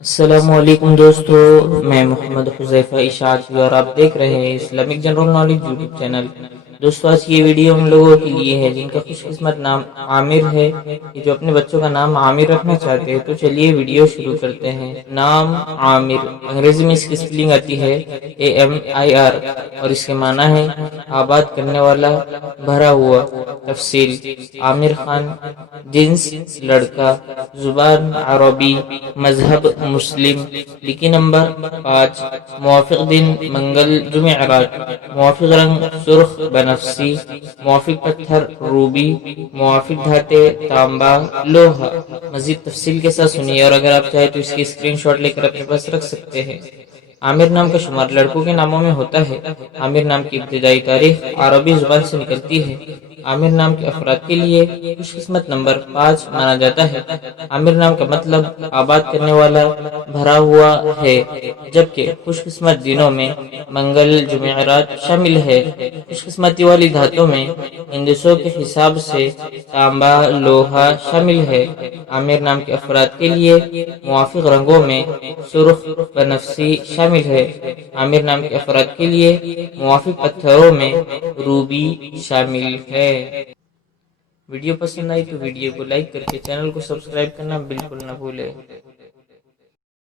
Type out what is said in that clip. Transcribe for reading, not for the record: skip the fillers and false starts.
السلام علیکم دوستو، میں محمد حذیفہ اشاعتی اور آپ دیکھ رہے ہیں Islamic general knowledge YouTube channel. دوستو آج کی یہ ویڈیو ہم لوگوں کے لیے ہے جن کا خوش قسمت نام عامر ہے، یہ جو اپنے بچوں کا نام عامر رکھنا چاہتے ہیں، تو چلیے ویڈیو شروع کرتے ہیں۔ نام عامر، انگریزی میں اس کی سپیلنگ آتی ہے AMIR اور اس کے معنی ہے آباد کرنے والا، بھرا ہوا۔ تفصیل: عامر خان، جنس لڑکا، زبان عربی، مذہب مسلم، لکی نمبر 5، موافق دن منگل جمعرات، موافق رنگ سرخ بنفسی، موافق پتھر روبی، موافق دھاتیں تانبا لوہا۔ مزید تفصیل کے ساتھ سنیے اور اگر آپ چاہیں تو اس کی اسکرین شاٹ لے کر اپنے پاس رکھ سکتے ہیں۔ عامر نام کا شمار لڑکوں کے ناموں میں ہوتا ہے۔ عامر نام کی ابتدائی تاریخ عربی زبان سے نکلتی ہے۔ عامر نام کے افراد کے لیے خوش قسمت نمبر 5 مانا جاتا ہے۔ عامر نام کا مطلب آباد کرنے والا، بھرا ہوا ہے، جبکہ خوش قسمت دنوں میں منگل جمعرات شامل ہے۔ خوش قسمتی والی دھاتوں میں ہندسوں کے حساب سے تانبا لوہا شامل ہے۔ عامر نام کے افراد کے لیے موافق رنگوں میں سرخ بنفسی شامل ہے۔ عامر نام کے افراد کے لیے موافق پتھروں میں روبی شامل ہے۔ ویڈیو پسند آئی تو ویڈیو کو لائک کر کے چینل کو سبسکرائب کرنا بالکل نہ بھولے۔